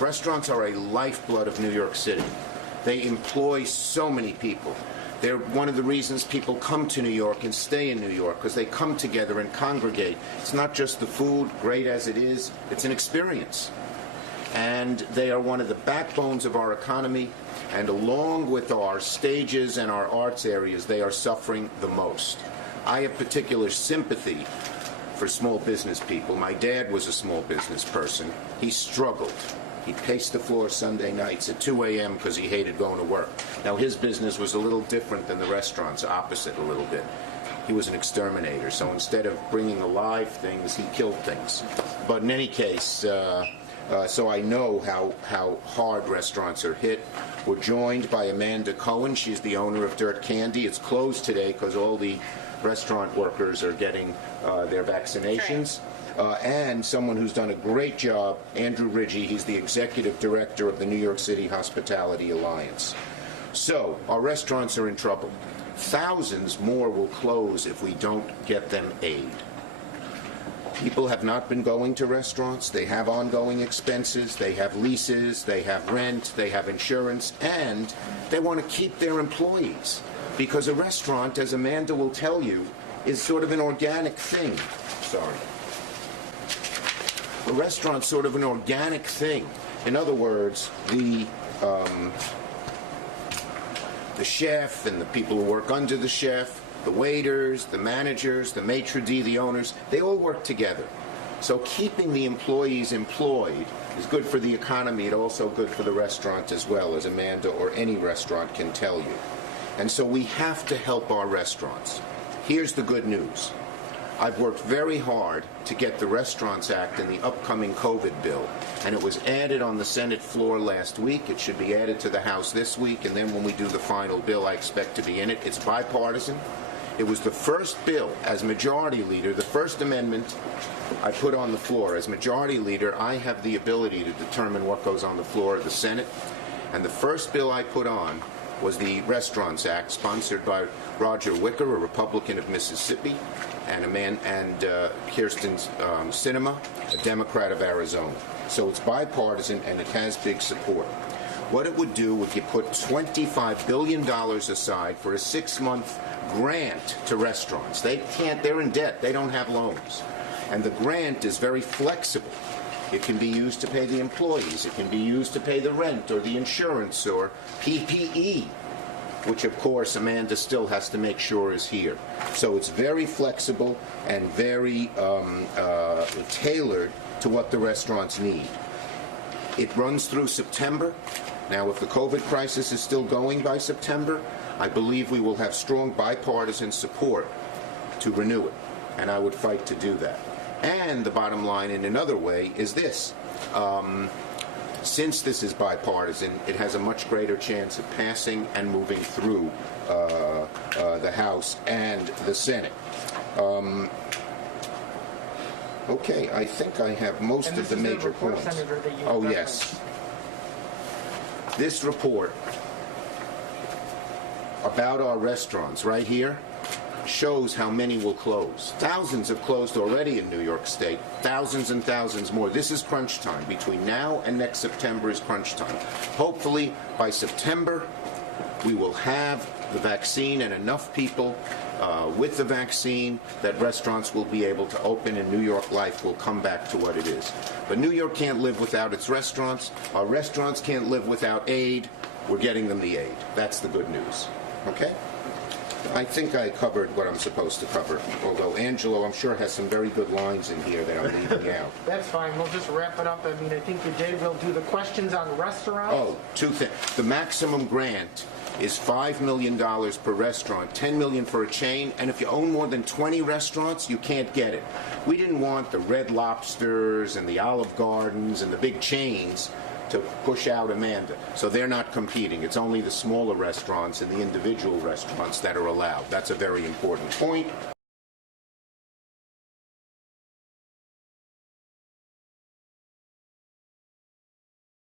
Restaurants are a lifeblood of New York City. They employ so many people. They're one of the reasons people come to New York and stay in New York, because they come together and congregate. It's not just the food, great as it is, it's an experience. And they are one of the backbones of our economy, and along with our stages and our arts areas, they are suffering the most. I have particular sympathy for small business people. My dad was a small business person. He struggled. He paced the floor Sunday nights at 2 a.m. because he hated going to work. Now, his business was a little different than the restaurants, opposite a little bit. He was an exterminator, so instead of bringing alive things, he killed things. But in any case, so I know how hard restaurants are hit. We're joined by Amanda Cohen. She's the owner of Dirt Candy. It's closed today because all the restaurant workers are getting their vaccinations. And someone who's done a great job, Andrew Ridgie. He's the executive director of the New York City Hospitality Alliance. So, our restaurants are in trouble. Thousands more will close if we don't get them aid. People have not been going to restaurants. They have ongoing expenses. They have leases. They have rent. They have insurance. And they want to keep their employees. Because a restaurant, as Amanda will tell you, is sort of an organic thing. Sorry. A restaurant's sort of an organic thing. In other words, the chef and the people who work under the chef, the waiters, the managers, the maitre d', the owners, they all work together. So keeping the employees employed is good for the economy. It's also good for the restaurant as well, as Amanda or any restaurant can tell you. And so we have to help our restaurants. Here's the good news. I've worked very hard to get the Restaurants Act in the upcoming COVID bill, and it was added on the Senate floor last week. It should be added to the House this week, and then when we do the final bill, I expect to be in it. It's bipartisan. It was the first bill as majority leader, the first amendment I put on the floor. As majority leader, I have the ability to determine what goes on the floor of the Senate, and the first bill I put on was the Restaurants Act, sponsored by Roger Wicker, a Republican of Mississippi, and Kirsten Sinema, a Democrat of Arizona. So it's bipartisan, and it has big support. What it would do would put $25 billion aside for a 6-month grant to restaurants. They're in debt. They don't have loans. And the grant is very flexible. It can be used to pay the employees. It can be used to pay the rent or the insurance or PPE, which, of course, Amanda still has to make sure is here. So it's very flexible and very tailored to what the restaurants need. It runs through September. Now, if the COVID crisis is still going by September, I believe we will have strong bipartisan support to renew it, and I would fight to do that. And the bottom line, in another way, is this. Since this is bipartisan, it has a much greater chance of passing and moving through the House and the Senate. Okay, I think I have most of the major points. Oh, yes. This report about our restaurants right here shows how many will close. Thousands have closed already in New York State. Thousands and thousands more. This is crunch time. Between now and next September is crunch time. Hopefully, by September, we will have the vaccine and enough people with the vaccine that restaurants will be able to open and New York life will come back to what it is. But New York can't live without its restaurants. Our restaurants can't live without aid. We're getting them the aid. That's the good news. Okay? I think I covered what I'm supposed to cover, although Angelo, I'm sure, has some very good lines in here that I'm leaving out. That's fine. We'll just wrap it up. I mean, I think you did. We'll do the questions on restaurants. Oh, two things. The maximum grant is $5 million per restaurant, $10 million for a chain, and if you own more than 20 restaurants, you can't get it. We didn't want the Red Lobsters and the Olive Gardens and the big chains to push out Amanda. So they're not competing. It's only the smaller restaurants and the individual restaurants that are allowed. That's a very important point.